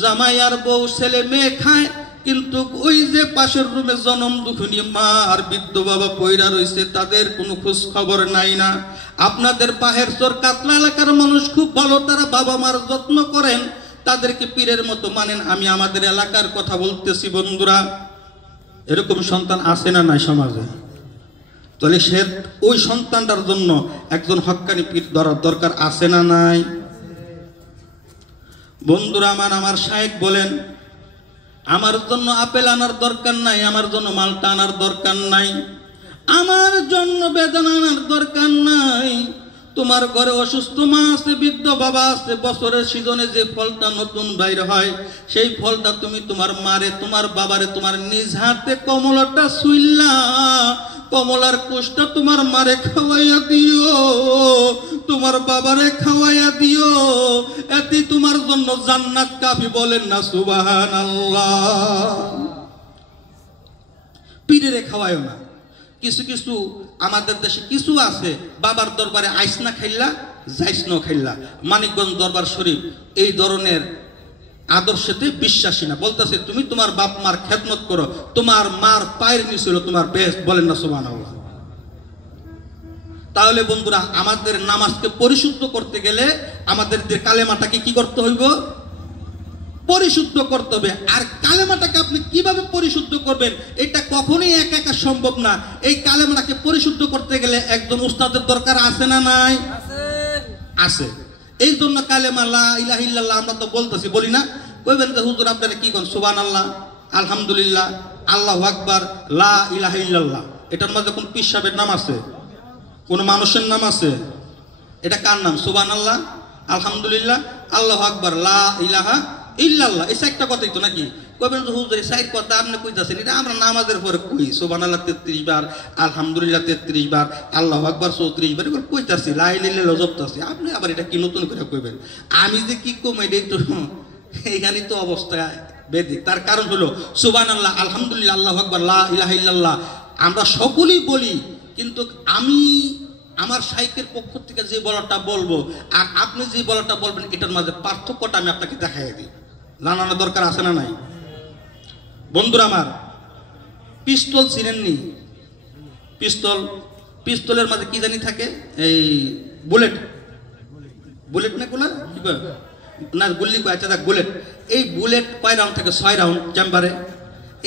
জামাই আর বউ ছেলে মেয়ে খায়, কিন্তু ওই যে পাশের রুমে জনম দুঃখিনী মা আর বৃদ্ধ বাবা পয়রা রয়েছে, তাদের কোনো খোঁজ খবর নাই না। আপনাদের পাহের চর কাতলা এলাকার মানুষ খুব ভালো, তারা বাবা মার যত্ন করেন, তাদেরকে পীরের মতো মানেন। আমি আমাদের এলাকার কথা বলতেছি বন্ধুরা। এরকম সন্তান আছে না নাই সমাজে? তাহলে সে ওই সন্তানটার জন্য একজন হক্কানি পীর ধরার দরকার আছে না নাই? বন্ধুরা আমার শাইখ বলেন, আমার জন্য আপেল আনার দরকার নাই, আমার জন্য মালটা আনার দরকার নাই, আমার জন্য বেদানা আনার দরকার নাই। তোমার ঘরে অসুস্থ মা আছে, বৃদ্ধ বাবা আছে, বছরের সিজনে যে ফলটা নতুন বাইর হয়, সেই ফলটা তুমি তোমার মারে, তোমার বাবারে তোমার নিজ হাতে কমলাটা ছুইলা, কমলার কোষটা তোমার মারে খাওয়াইয়া দিও, তোমার বাবারে খাওয়াইয়া দিও, এতে তোমার জন্য জান্নাত কাফি। বলেন না সুবহানাল্লাহ। পীরেরে খাওয়ায়ও না। কিছু কিছু আমাদের দেশে কিছু আছে, বাবার দরবারে আইস না খাইলা, যাইস না খাইলা। মানিকগঞ্জ দরবার শরীফ এই ধরনের আদর্শতে বিশ্বাসী না। বলতেছে তুমি তোমার বাপ মার খেদমত করো, তোমার মার পায়ের নিচে হলো তোমার বেস্ট। বলেন না সুবহানাল্লাহ। তাহলে বন্ধুরা, আমাদের নামাজকে পরিশুদ্ধ করতে গেলে আমাদের কালেমাটাকে কি করতে হইব? পরিশুদ্ধ করতে হবে। আর কালেমাটাকে আপনি কিভাবে পরিশুদ্ধ করবেন, এটা কখনোই একা একা সম্ভব না। এই কালেমাটাকে পরিশুদ্ধ করতে গেলে একজন উস্তাদের দরকার আছে না নাই? আছে। এই জন্য কালেমা লা ইলাহা ইল্লাল্লাহ আমরা তো বলতেছি, বলি না? কইবেন যে হুজুর আপনারা কি করেন? সুবহানাল্লাহ, আলহামদুলিল্লাহ, আল্লাহু আকবার, লা ইলাহা ইল্লাল্লাহ। এটার মধ্যে কোন পীর সাহেবের নাম আছে? কোন মানুষের নাম আছে? এটা কার নাম? সুবহানাল্লাহ, আলহামদুলিল্লাহ, আল্লাহু আকবার, লা ইলাহা ইল্লাল্লাহ। এই একটা কথাই তো নাকি? কইবেন যে হুজুর এই সাইড কথা আপনি কইতাছেন, এটা আমরা নামাজের পরে কই। সুবহানাল্লাহ 33 বার, আলহামদুলিল্লাহ 33 বার, আল্লাহু আকবার 34 বার এগুলো কইতাছি, লা ইলাহা ইল্লাল্লাহ জপতাছি। আপনি আবার এটা কি নতুন করে কইবেন? আমি যে কি কম এটাই তো এইখানেই তো অবস্থা বেদিক। তার কারণ হলো সুবহানাল্লাহ, আলহামদুলিল্লাহ, আল্লাহু আকবার, লা ইলাহা ইল্লাল্লাহ আমরা সকলেই বলি, কিন্তু আমি আমার শাইখের পক্ষ থেকে যে বলাটা বলবো আর আপনি যে বলাটা বলবেন এটার মাঝে পার্থক্যটা আমি আপনাকে দেখাই দিই। জানানোর দরকার আছে না নাই? বন্ধুরা আমার, পিস্তল চিনেননি? পিস্তলের মাঝে কি জানি থাকে, এই বুলেট না কোলা না গুল্লি, আচ্ছা দেখ বুলেট। এই বুলেট কয় রাউন্ড থাকে? 6 রাউন্ড চেম্বারে।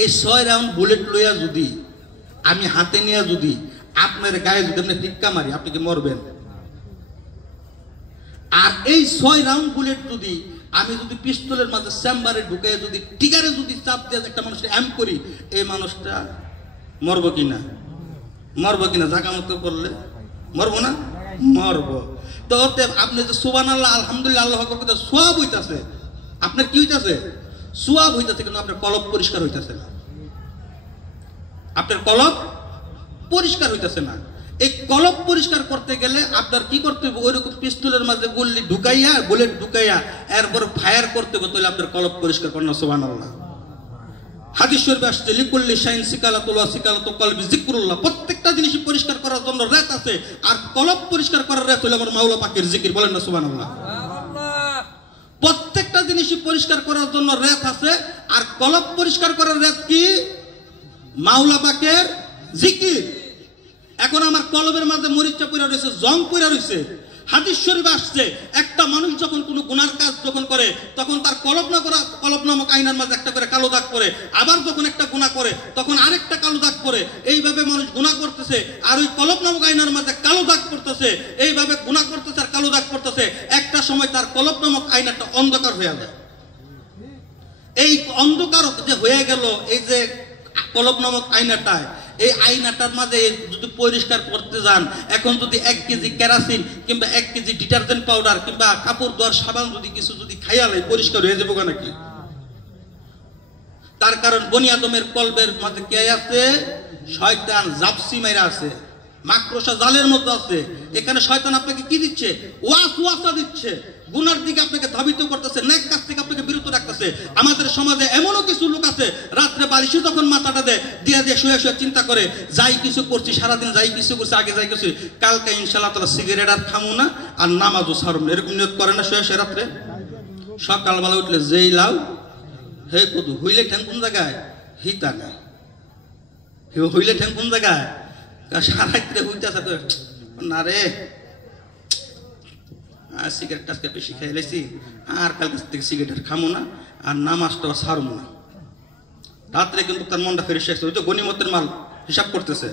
এই 6 রাউন্ড বুলেট লইয়া যদি আমি হাতে নিয়ে যদি আপনার গায়ে যদি আপনি টিক্কা মারি, আপনি কি মরবেন? আর এই 6 রাউন্ড বুলেট যদি আমি যদি পিস্তলের মাঝে চেম্বারে ঢুকে যদি টিকারে যদি চাপ দিয়ে একটা মানুষের এম করি, এই মানুষটা মরব কিনা? জায়গা মতো করলে মরবো না? মরব। তো আপনি যে সুবহানাল্লাহ, আলহামদুলিল্লাহ, আল্লাহু আকবার সওয়াব হইতাছে, আপনার কি হইতাছে? সওয়াব হইতাছে, কিন্তু আপনার কলব পরিষ্কার হইতাছে না। আপনার কলব পরিষ্কার হইতাছে না। এই কলব পরিষ্কার করতে গেলে আপনার কি করতে হবে? ওইরকম পিস্তলের মাঝে গুল্লি ঢুকাইয়া, বুলেট ঢুকাইয়া এরপর ফায়ার করতে হবে, তাহলে আপনার কলব পরিষ্কার করেন না। সুবহানাল্লাহ। হাদিস শরীফে আসছে লিকুল্লি শাইইন সিকালাতুল ওয়া সিকালাতুল কলবি যিকরুল্লাহ। প্রত্যেকটা জিনিস পরিষ্কার করার জন্য রাত আছে, আর কলব পরিষ্কার করার রাত হলো আমার মাওলা পাকের জিকির। বলেন না সুবহানাল্লাহ। প্রত্যেকটা জিনিস পরিষ্কার করার জন্য রাত আছে, আর কলব পরিষ্কার করার রাত কি? মাওলা পাকের জিকির। এখন আমার কলবের মাঝে মরিচা পড়া রয়েছে, জং পড়া রয়েছে। হাদিস শরীফে আসছে একটা মানুষ যখন কোনো গুনার কাজ যখন করে, তখন তার কলব নামক আয়নার মাঝে একটা করে কালো দাগ পড়ে। আবার যখন একটা গুনাহ করে, তখন আরেকটা কালো দাগ পড়ে। এইভাবে মানুষ গুনাহ করতেছে, আর ওই কলব নামক আয়নার মাঝে কালো দাগ পড়তেছে। এইভাবে গুনাহ করতেছে আর কালো দাগ পড়তেছে। একটা সময় তার কলব নামক আয়নাটা অন্ধকার হয়ে যায়। এই অন্ধকার যে হয়ে গেল, এই যে কলব নামক আয়নাটায়, এই আয়নাটার মাঝে যদি পরিষ্কার করতে যান, এখন যদি 1 কেজি কেরাসিন কিংবা 1 কেজি ডিটারজেন্ট পাউডার কিংবা কাপড় ধোয়ার সাবান যদি কিছু যদি খাইয়ালে পরিষ্কার হয়ে যাবো নাকি? তার কারণ বনি আদমের কলবের মাঝে কে আছে? শয়তান জাপসি মাইরা আছে, মাকড়সা জালের মধ্যে আছে। এখানে শয়তান আপনাকে কি দিচ্ছে? ওয়াসওয়াসা দিচ্ছে, গুনার দিকে আপনাকে ধাবিত করতেছে, নেক কাজ থেকে আপনাকে বিরত রাখতেছে। আমাদের সমাজে এমনও কিছু লোক আছে, রাত্রে বালিশে যখন মাথাটা দিয়ে শুয়ে চিন্তা করে, যাই কিছু করছি সারাদিন, যাই কিছু করছি আগে, যাই কিছু কালকে ইনশাআল্লাহ তাআলা সিগারেট আর খামু না, আর নামাজও ছাড়ব না, এরকম নিয়ত করে না শুয়ে রাত্রে? সকালবেলা উঠলে যেই লাউ হে কদু হইলে ঠ্যাং কোন জায়গায়? হিতা না হইলে ঠ্যাং কোন জায়গায়? সারাত্রে হইতেছে তো না রে, আর সিগারেট টাজকে বেশি খেয়ে লেছি, আর কালকে থেকে সিগারেট খামো না, আর নামাজটাও ছাড়বো না। রাত্রে কিন্তু তার মনটা ফেরে শেষ, ওই তো গনিমতের মাল হিসাব করতেছে।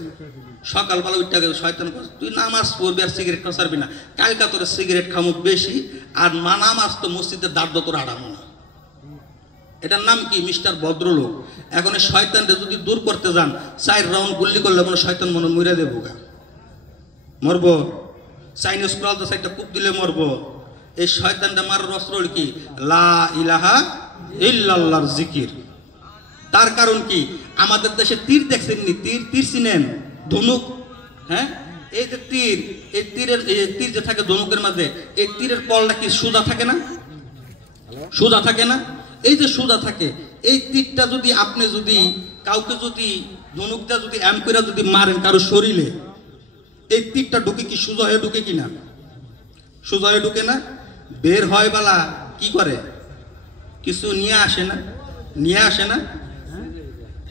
সকালবেলা উঠতে গেলে শয়তান করে, তুই নামাজ পড়বি আর সিগারেট খাওয়া ছাড়বি না, কালকা তোর সিগারেট খামো বেশি, আর নামাজ তো মসজিদের দাঁড় করে আড়ামো না। এটার নাম কি? মিস্টার ভদ্রলোক। এখন এই শয়তানটা যদি দূর করতে যান, 4 রাউন্ড গুল্লি করলে মনে শয়তান মনে মরে দেবো গা, মরবো। চাইনিজ ক্রল সাইডটা কূপ দিলে মরবো। এই শয়তানটা মারার অস্ত্র কি? লা ইলাহা ইল্লাল্লাহর জিকির। তার কারণ কি? আমাদের দেশে তীর দেখছেননি? তীর চিনেন? ধনুক, হ্যাঁ, এই যে তীর, এই তীর যে থাকে ধনুকের মাঝে, এই তীরের কলটা কি সোজা থাকে না? সোজা থাকে না? এই যে সোজা থাকে, এই তীরটা যদি আপনি যদি কাউকে যদি ধনুকটা যদি এম করে যদি মারেন কারো শরীরে, এই তীরটা ঢুকে কি সোজা হয়ে ঢুকে কিনা? সোজা হয়ে ঢুকে না। বের হয় বালা কি করে? কিছু নিয়ে আসে না,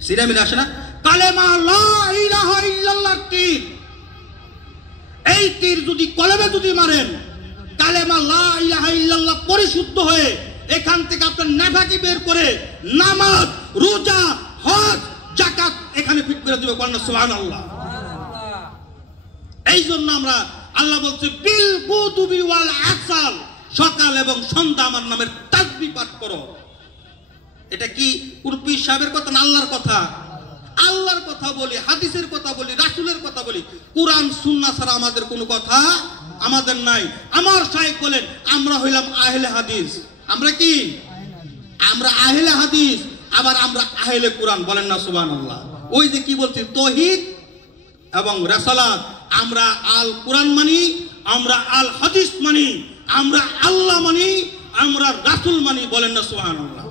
সিরামিলে আসে না। কালেমা লা ইলাহা ইল্লাল্লাহর তীর, এই তীর যদি কলবে যদি মারেন, কালেমা লা ইলাহা ইল্লাল্লাহ পরিশুদ্ধ হয়ে এখান থেকে আপনার নেফাকি বের করে নামাজ, রোজা, হজ, যাকাত এখানে ফিট করে দিবে। সুবহানাল্লাহ। এই জন্য আমরা আল্লাহ বলছে বিল গুদুবি ওয়াল আসাল, সকাল এবং সন্ধ্যা আমার নামের তাসবিহ পাঠ করো। এটা কি কোন পীর সাহেবের কথা না? আল্লাহর কথা। আল্লাহর কথা বলি, হাদিসের কথা বলি, রাসূলের কথা বলি। কুরআন সুন্নাহ ছাড়া আমাদের কোনো কথা আমাদের নাই। আমার শাইখ বলেন আমরা হইলাম আহলে হাদিস। আমরা কি? আমরা আহলে হাদিস, আবার আমরা আহলে কুরআন। বলেন না সুবহানাল্লাহ। ওই যে কি বলছি, তাওহীদ এবং রিসালাত। আমরা আল কুরআন মানি, আমরা আল হাদিস মানি, আমরা আল্লাহ মানি, আমরা রাসূল মানি, বলেন না সুবহানাল্লাহ।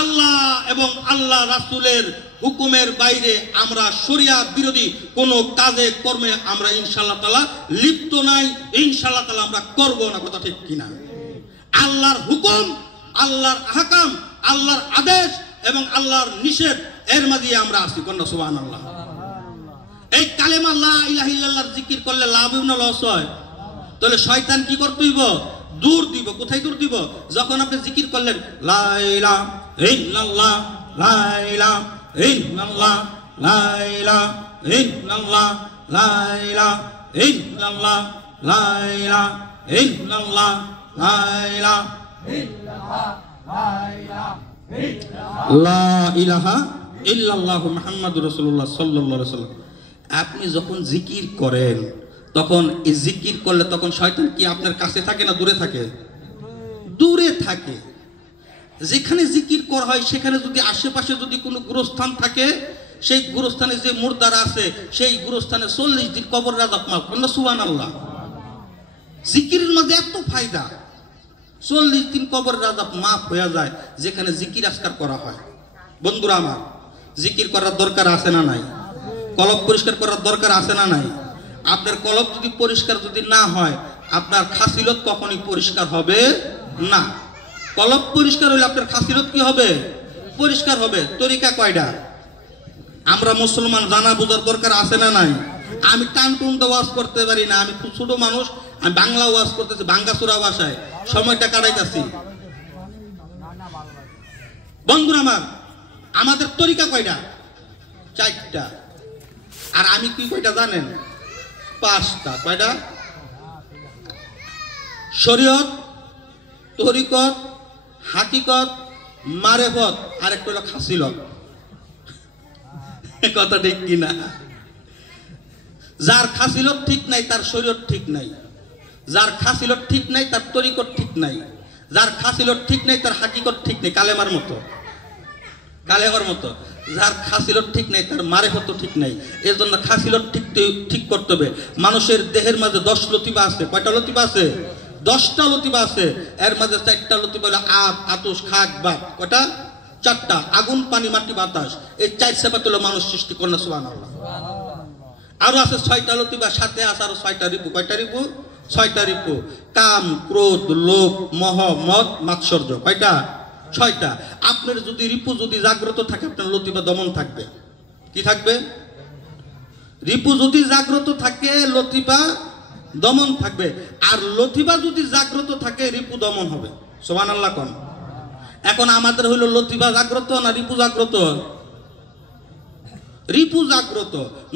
আল্লাহ এবং আল্লাহ রাসূলের হুকুমের বাইরে আমরা শরিয়া বিরোধী কোনো কাজে কর্মে আমরা ইনশাআল্লাহ তাআলা লিপ্ত নাই, ইনশাআল্লাহ তাআলা আমরা করব না। কথা ঠিক কিনা? আল্লাহর হুকুম, আল্লাহর আহকাম, আল্লাহর আদেশ এবং আল্লাহর নিষেধ এর মাঝে আমরা আছি। কন্যা সুবহানাল্লাহ। এই কালেমা লা ইলাহা ইল্লাল্লাহর জিকির করলে লাভ হবে না লস হয়? তাহলে শয়তান কি করতে হইব? দূর দিব। কোথায় দূর দিব? যখন আপনি জিকির করলেন লা ইলাহা ইল্লাল্লাহ, লা ইলাহা ইল্লাল্লাহ, লা ইলাহা ইল্লাল্লাহ, লা ইলাহা ইল্লাল্লাহ, লা ইলাহা ইল্লাল্লাহ, লা ইলাহা ইল্লাল্লাহ, লা ইলাহা ইল্লাল্লাহ মুহাম্মাদুর রাসূলুল্লাহ সাল্লাল্লাহু আলাইহি ওয়াসাল্লাম। আপনি যখন জিকির করেন তখন এই জিকির করলে তখন শয়তান কি আপনার কাছে থাকে না দূরে থাকে? দূরে থাকে। যেখানে জিকির করা হয় সেখানে যদি আশেপাশে যদি কোনো গুরুস্থান থাকে, সেই গুরুস্থানে যে মুর্দারা আছে সেই গুরুস্থানে 40 দিন কবর আযাব মাফ। সুবহানাল্লাহ। জিকিরের মধ্যে এত ফায়দা, 40 দিন কবর আযাব মাফ হয়ে যায় যেখানে জিকির আজকার করা হয়। বন্ধুরা আমার, জিকির করার দরকার আছে না নাই? কলব পরিষ্কার করার দরকার আছে না নাই? আপনার কলব যদি পরিষ্কার যদি না হয় আপনার খাসিলত কখনোই পরিষ্কার হবে না। কলব পরিষ্কার হলে আপনার খাসিলত কি হবে? পরিষ্কার হবে। তরিকা কয়টা? আমরা মুসলমান, জানা বোঝার দরকার আছে না নাই? আমি টান টুন তো ওয়াজ করতে পারি না, আমি খুব ছোট মানুষ, আমি বাংলা ওয়াজ করতেছি ভাঙ্গাচোরা ভাষায়, সময়টা কাটাইতেছি। বন্ধুরা আমার, আমাদের তরিকা কয়টা? 4টা। আর আমি কি কয়টা জানেন? 5টা। কয়টা? শরীয়ত, তরিকত, হাকিকত, মারেফত, আর একটা হলো খাসিলত। কথা ঠিক কিনা? যার খাসিলত ঠিক নাই তার শরীয়ত ঠিক নাই, যার খাসিলত ঠিক নাই তার তরিকত ঠিক নাই, যার খাসিলত ঠিক নাই তার হাকিকত ঠিক নাই। কালেমার মতো, কালেমার মতো। যার খাসিলত ঠিক নাই তার মারেফত ঠিক নাই। এর জন্য খাসিলত ঠিক করতে হবে। মানুষের দেহের মাঝে 10 লতিফা আছে। কয়টা লতিফা আছে? 10টা লতিফা আছে। এর মাঝে 4টা লতিফা হলো আব, আতুশ, খাক, বাত। কয়টা? 4টা। আগুন, পানি, মাটি, বাতাস। এই 4 সেবা হলো মানুষ সৃষ্টি করলেন। সুবহানাল্লাহ। আরো আছে 6টা লতিফা, সাথে আছে আরো 6টা রিপু। কয়টা রিপু? 6টা রিপু। কাম, ক্রোধ, লোভ, মোহ, মদ, মাৎসর্য। কয়টা? 6টা। আপনার যদি রিপু যদি জাগ্রত থাকে আপনার লতিফা দমন থাকবে। কি থাকবে? রিপু যদি জাগ্রত থাকে লতিফা দমন থাকবে। আর লতিফা যদি জাগ্রত থাকে রিপু দমন হবে। সুবহানাল্লাহ কোন? এখন আমাদের হইল লতিফা জাগ্রত না রিপু জাগ্রত? রিপু জাগ্রত।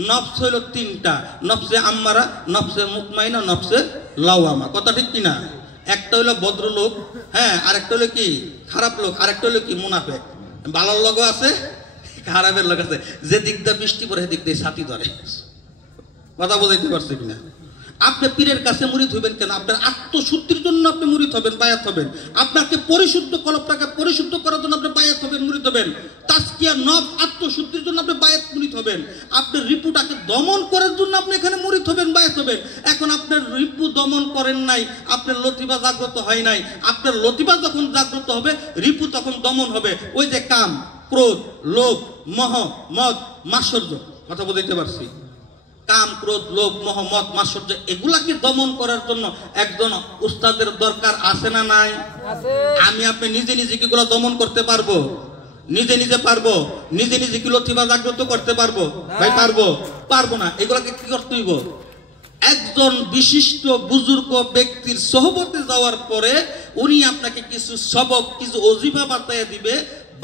নফস হইল 3টা, নফসে আম্মারা, নফসে মুতমাইনা, নফসে লাওয়ামা। কথা ঠিক কিনা? একটা হইলো ভদ্রলোক, হ্যাঁ, আরেকটা হলো কি খারাপ লোক, আরেকটা হলো কি মুনাফিক। ভালোর লোকও আছে, খারাপের লোক আছে। যে দিক দিয়ে বৃষ্টি পড়ে সেদিক দিয়ে ছাতি ধরে। কথা বোঝাইতে পারছে কিনা? আপনি পীরের কাছে মুরিদ হইবেন কেন? আপনার আত্মশুদ্ধির জন্য আপনি মুরিদ হবেন, বায়াত হবেন। আপনাকে পরিশুদ্ধ কলবটাকে পরিশুদ্ধ করার জন্য আপনি বায়াত হবেন, মুরিদ হবেন। তাজকিয়া নফস, আত্মশুদ্ধির জন্য আপনি বায়াত, মুরিদ হবেন। আপনার রিপুটাকে দমন করার জন্য আপনি এখানে মুরিদ হবেন, বায়াত হবেন। এখন আপনার রিপু দমন করেন নাই, আপনার লতিফা জাগ্রত হয় নাই। আপনার লতিফা যখন জাগ্রত হবে রিপু তখন দমন হবে। ওই যে কাম, ক্রোধ, লোভ, মোহ, মদ, মাৎসর্য। কথা বলতে পারছি? কাম, ক্রোধ, লোভ, মোহ, মদ, মাৎসর্য, এগুলাকে দমন করার জন্য একজন উস্তাদের দরকার আছে না নাই? আমি আপনি নিজে নিজে কি এগুলো দমন করতে পারবো? নিজে নিজে পারবো? নিজে নিজে কি লতিফা জাগ্রত করতে পারবো? ভাই পারবো? পারবো না। এগুলাকে কি করতে হইব? একজন বিশিষ্ট বুজুর্গ ব্যক্তির সোহবতে যাওয়ার পরে উনি আপনাকে কিছু সবক, কিছু ওজিফা বাতায়া দিবে।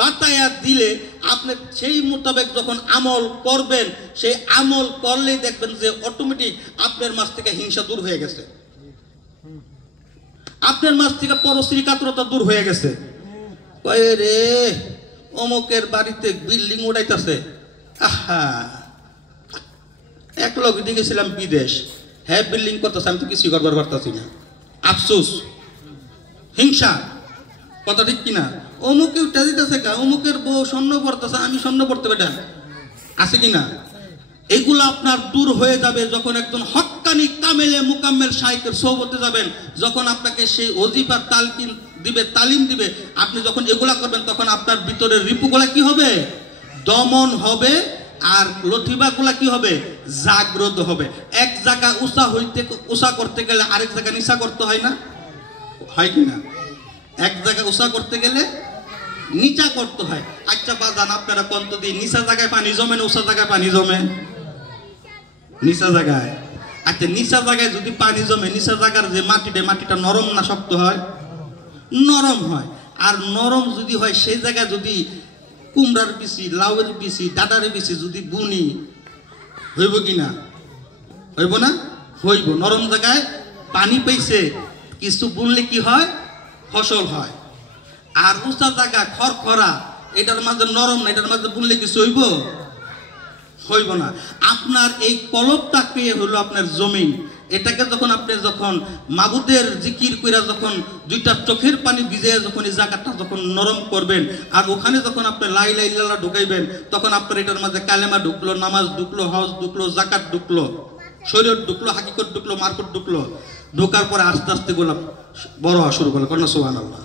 বাতায়া দিলে আপনি সেই মোতাবেক যখন আমল করবেন, সেই আমল করলেই দেখবেন যে অটোমেটিক আপনার মাঝ থেকে হিংসা দূর হয়ে গেছে, আপনার মাঝ থেকে পরশ্রী কাতরতা দূর হয়ে গেছে। কয় রে অমুকের বাড়িতে বিল্ডিং উড়াইতেছে, আহা, এক লোক দিয়ে গেছিলাম বিদেশ, হ্যাঁ বিল্ডিং করতেছে, আমি তো কিছু করবার পারতাছি না। আফসোস, হিংসা। কথা ঠিক কিনা? অমুকে উঠা দিতেছে কা, অমুকের বউ স্বর্ণ পড়তেছে, আমি স্বর্ণ পড়তে বেটা আছে কিনা? এগুলো আপনার দূর হয়ে যাবে যখন একজন হক্কানি কামেলে মুকাম্মেল শাইখের সোহবতে যাবেন, যখন আপনাকে সেই ওজিফার তালকিন দিবে, তালিম দিবে। আপনি যখন এগুলা করবেন তখন আপনার ভিতরের রিপুগুলা কি হবে? দমন হবে। আর লথিবাগুলা কি হবে? জাগ্রত হবে। এক জায়গা উষা করতে গেলে আরেক জায়গা নিশা করতে হয় না? হয় কি না? এক জায়গা উষা করতে গেলে নিচা করতে হয়। আচ্ছা বাজান, আপনারা কন্ত দিয়ে নিচা জায়গায় পানি জমে না উষা জায়গায় পানি জমে? নিচা জায়গায়। আচ্ছা নিচা জায়গায় যদি পানি জমে, নিচা জায়গার যে মাটিটা নরম না শক্ত হয়? নরম হয়। আর নরম যদি হয় সেই জায়গায় যদি কুমড়ার বিচি, লাউয়ের বিচি, ডাটারের বিচি যদি বুনি, হইব কি না? হইব না? হইব। নরম জায়গায় পানি পেয়েছে কিছু বুনলে কি হয়? ফসল হয়। আর উঁচা জায়গা খড়খড়া, এটার মাঝে নরম না, এটার মাঝে বুনলে কিছু হইব? হইব না। আপনার এই কলবটা পেয়ে হলো আপনার জমিন। এটাকে যখন আপনি মাবুদের জিকির কইরা যখন দুইটা চোখের পানি ভিজে যখন এই জায়গাটা যখন নরম করবেন, আর ওখানে যখন আপনি লা ইলাহা ইল্লাল্লাহ ঢুকাইবেন, তখন আপনার এটার মাঝে কালেমা ঢুকলো, নামাজ ঢুকলো, হজ ঢুকলো, যাকাত ঢুকলো, শরীয়ত ঢুকলো, হাকিকত ঢুকলো, মারফত ঢুকলো। ঢোকার পরে আস্তে আস্তে গোলাপ বড় হওয়া শুরু করলো। কন্যা সুবহানাল্লাহ।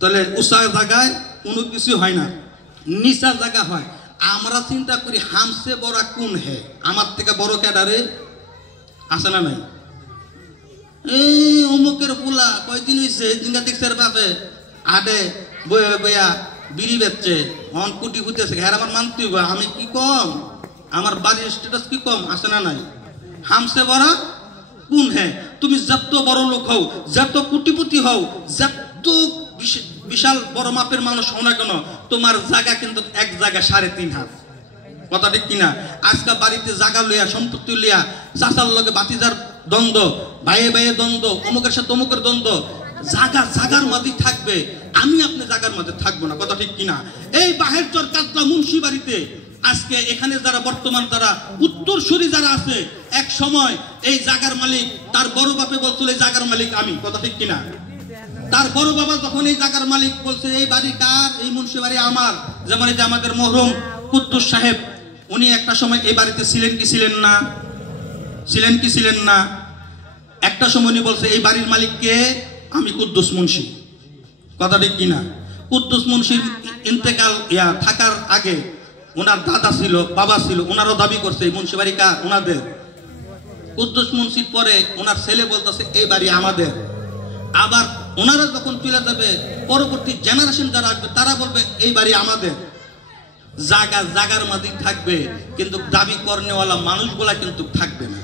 তাহলে উঁচা জায়গায় কোনো কিছু হয় না, নিচা জায়গা হয়। আমরা চিন্তা করি হামসে বড় কোন হে, আমার থেকে বড় ক্যাডারে আছে না নাই? অমুকের পোলা কয়দিন হয়েছে জিঙ্গা দেখছে বাপে আডে বয়া বয়া বিড়ি বেচছে, অন কুটি ফুটেছে, হ্যাঁ আমার মানতে হইব। আমি কি কম? আমার বাড়ির স্ট্যাটাস কি কম? আছে না নাই? হামসে বড় কোন হে? তুমি যত বড় লোক হও, যত কোটিপতি হও, যত বিশাল বড় মাপের মানুষ হও না কেন, তোমার জায়গা কিন্তু এক জায়গা 3.5 হাত। কথা ঠিক কিনা? আজকে বাড়িতে জায়গা লইয়া, সম্পত্তি লইয়া, চাচার লগে বাতিজার দ্বন্দ্ব, ভাইয়ে ভাইয়ে দ্বন্দ্ব, অমুকের সাথে অমুকের দ্বন্দ্ব, জাগার মধ্যে থাকবে, আমি আপনি জাগার মধ্যে থাকবো না। কথা ঠিক কিনা? এই বাহের চর কাতলা মুন্সি বাড়িতে আজকে এখানে যারা বর্তমান যারা উত্তরসূরি যারা আছে, এক সময় এই জাগার মালিক তার বড় বাপে বলছিল এই জাগার মালিক আমি। কথা ঠিক কিনা? তার বড় বাবা যখন এই জাগার মালিক বলছে এই বাড়ি কার, এই মুন্সি বাড়ি আমার, যেমন এই যে আমাদের মরহুম কুদ্দুস সাহেব, উনি একটা সময় এই বাড়িতে ছিলেন কি ছিলেন না? ছিলেন কি ছিলেন না? একটা সময় উনি বলছে এই বাড়ির মালিক কে? আমি কুদ্দুস মুন্সি। কথা ঠিক কিনা? কুদ্দুস মুন্সির ইন্তেকাল থাকার আগে ওনার দাদা ছিল, বাবা ছিল, ওনারও দাবি করছে এই মুন্সি বাড়ি কার? ওনাদের। কুদ্দুস মুন্সির পরে ওনার ছেলে বলতেছে এই বাড়ি আমাদের। আবার ওনারা যখন চলে যাবে, পরবর্তী জেনারেশন যারা আসবে তারা বলবে এই বাড়ি আমাদের। জাগার মাঝে থাকবে, কিন্তু দাবি করনেওয়ালা মানুষগুলা কিন্তু থাকবে না।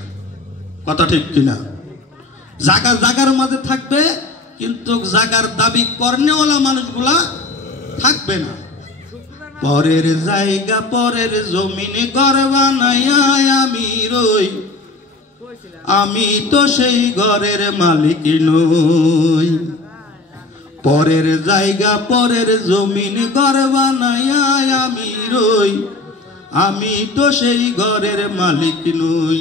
কথা ঠিক কিনা? জাগার মাঝে থাকবে, কিন্তু জাগার দাবি করনেওয়ালা মানুষগুলা থাকবে না। পরের জায়গা পরের জমিনে ঘর বানাইয়া আমি রই, আমি তো সেই ঘরের মালিক নই। পরের জায়গা পরের জমিন ঘর বানাইয়া আমি রই, আমি তো সেই ঘরের মালিক নই।